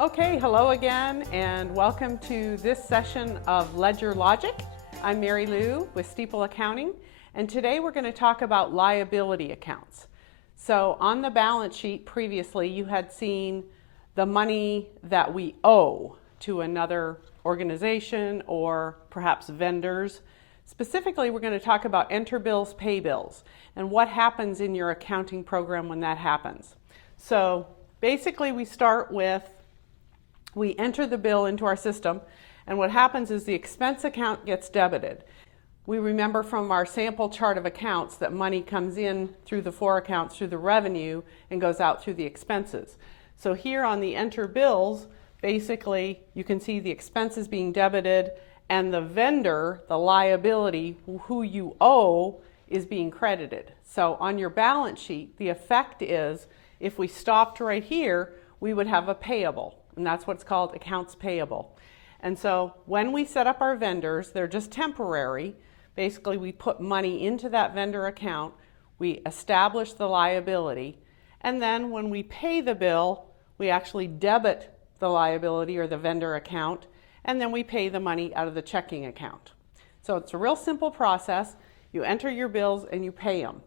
Okay, hello again and welcome to this session of Ledger Logic. I'm Mary Lou with Steeple Accounting, and today we're going to talk about liability accounts. So on the balance sheet previously you had seen the money that we owe to another organization or perhaps vendors. Specifically, we're going to talk about enter bills, pay bills, and what happens in your accounting program when that happens. So basically we enter the bill into our system, and what happens is the expense account gets debited. We remember from our sample chart of accounts that money comes in through the four accounts through the revenue and goes out through the expenses. So here on the enter bills, basically you can see the expenses being debited and the vendor, the liability, who you owe, is being credited. So on your balance sheet, the effect is if we stopped right here, we would have a payable. And that's what's called accounts payable. And so when we set up our vendors, they're just temporary. Basically, we put money into that vendor account, we establish the liability, and then when we pay the bill, we actually debit the liability or the vendor account, and then we pay the money out of the checking account. So it's a real simple process. You enter your bills and you pay them.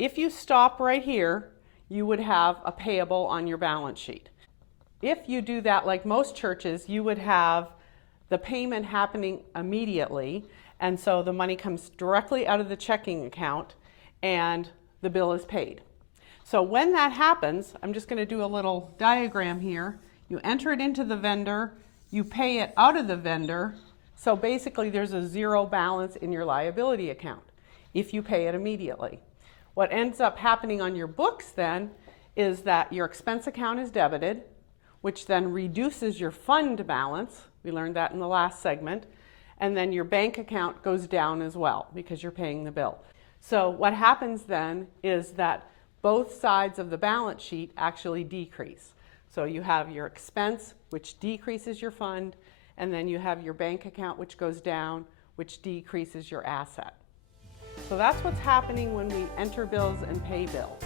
If you stop right here, you would have a payable on your balance sheet. If you do that like most churches, you would have the payment happening immediately, and so the money comes directly out of the checking account and the bill is paid. So when that happens, I'm just going to do a little diagram here. You enter it into the vendor, you pay it out of the vendor, so basically there's a zero balance in your liability account if you pay it immediately. What ends up happening on your books then is that your expense account is debited, which then reduces your fund balance. We learned that in the last segment. And then your bank account goes down as well because you're paying the bill. So what happens then is that both sides of the balance sheet actually decrease. So you have your expense, which decreases your fund, and then you have your bank account, which goes down, which decreases your asset. So that's what's happening when we enter bills and pay bills.